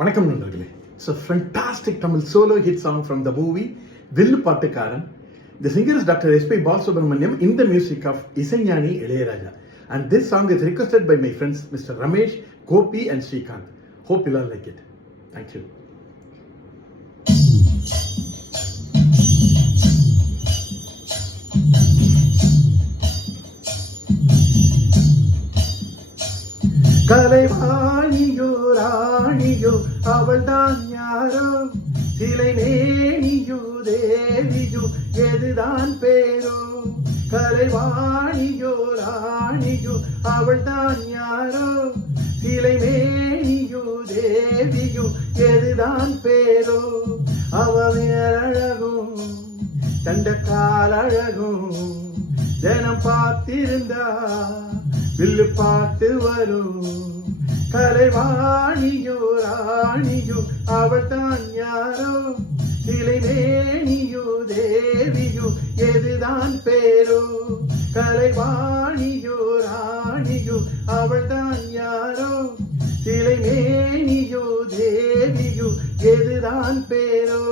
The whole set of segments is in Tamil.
வணக்கம் நண்பர்களே. It's a fantastic Tamil solo hit song from the movie Villu Paattukaran. The singer is Dr. S.P. Balasubramaniam in the music of Isaignani Ilayaraja. And this song is requested by my friends Mr. Ramesh, Gopi and Srikanth. Hope you all like it. Thank you. கலைவாணியோ ராணியோ அவள்தான் யாரோ, சிலை மேனியோ தேவியோ எதுதான் பேரோ. கலைவாணியோ ராணியோ அவள்தான் யாரோ, சிலை மேனியோ தேவியோ எதுதான் பேரோ. அவ மேலழகும் தண்டக்கால் அழகும் தினம் பார்த்திருந்தா வில்லு பாட்டு வரும். கலைவாணியோ ராணியோ அவள்தான் யாரோ, சிலை மேனியோ தேவியோ எதுதான் பேரோ. கலைவாணியோ ராணியோ அவள்தான் யாரோ, சிலை மேனியோ தேவியோ எதுதான் பேரோ.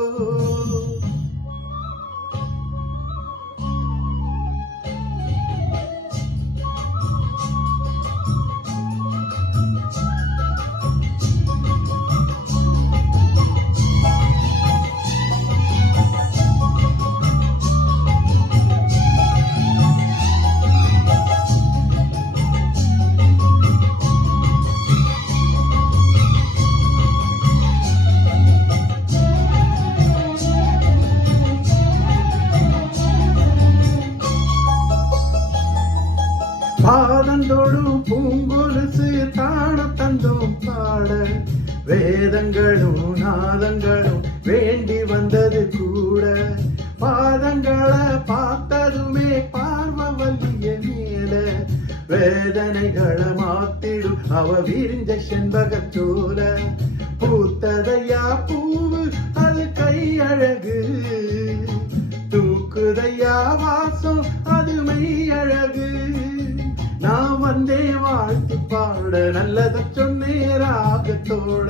பாதந்தோடும் பூங்கொலுசு தான தந்தோம் பாட, வேதங்களும் நாதங்களும் வேண்டி வந்தது கூட. பாதங்களை பார்த்ததுமே பார்வவல்லிய மேல, வேதனைகளை மாத்திடும் அவ விரிஞ்ச செண்பகத்தோல. பூத்ததையா பூவு அது கையழகு, தூக்குதையா வாசம் அது மெய்யழகு. நான் வந்தே வாழ்த்து பாட நல்லத சொன்னே ராகத்தோட.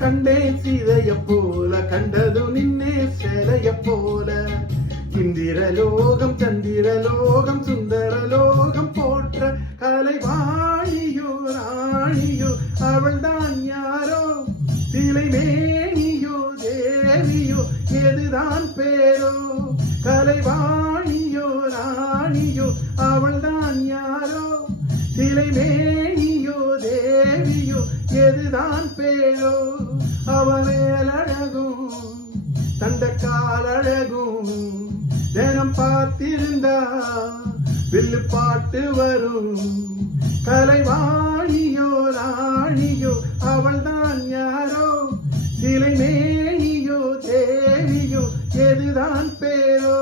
கண்டே சீதைய போல கண்டது நின்னே சேலைய போல. இந்திரலோகம் சந்திரலோகம் சுந்தரலோகம் போற்ற கலைவாணியோ ராணியோ அவள்தான் யாரோ, சிலை மேனியோ தேவியோ எதுதான் பேரோ. கலைவாணியோ ராணியோ அவள்தான் யாரோ, சிலை மேனியோ தேவியோ எதுதான் பேரோ. அவ மேலழகும் தண்டக்கால் அழகும் தினம் பார்த்திருந்தா வில்லு பாட்டு வரும். கலைவாணியோ ராணியோ அவள்தான் யாரோ, சிலை மேனியோ தேவியோ எதுதான் பேரோ.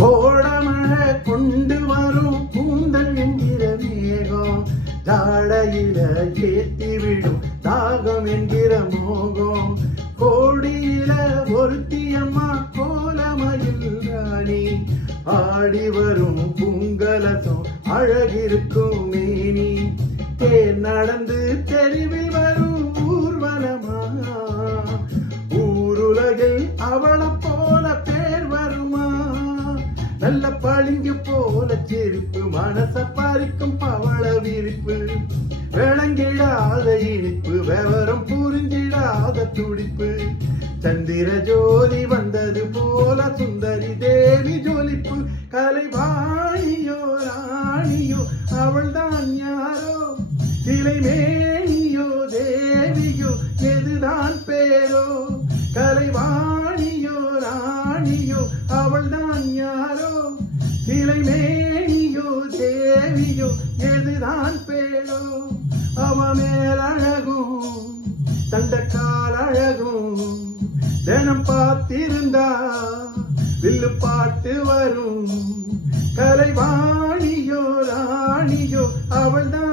கோடமழை கொண்டு வரும் கூந்தல் என்கிற மேகம், தாடையில ஏத்தி விடும் தாகம் என்கிற மோகம். கோடியில ஒருத்தியம்மா கோலமயில் ராணி, ஆடி வரும் பூங்கலசம் அழகிருக்கும் மேனி. தேர் நடந்து தெருவில் வரும் ஊர்வலமா, ஊருலகில் அவளை போல பேர் வருமா. நல்ல பளிங்கு போல செருப்பு மனச பறிக்கும் பவள விரிப்பு, விளங்கிடாத இனிப்பு விவரம் புரிஞ்சிடாத துடிப்பு. சந்திர ஜோதி வந்தது போல சுந்தரி தேவி ஜொலிப்பு. கலைவாணியோ ராணியோ அவள்தான் யாரோ, சிலை மேனியோ தேவியோ எதுதான் பேரோ. கலைவாணியோ ராணியோ அவள்தான் யாரோ, சிலை மேனியோ தேவியோ எதுதான் பேரோ. அவ மேலழகும் காத்திருந்தா வில்லு பாட்டு வரும். கலைவாணியோ ராணியோ அவள்தான்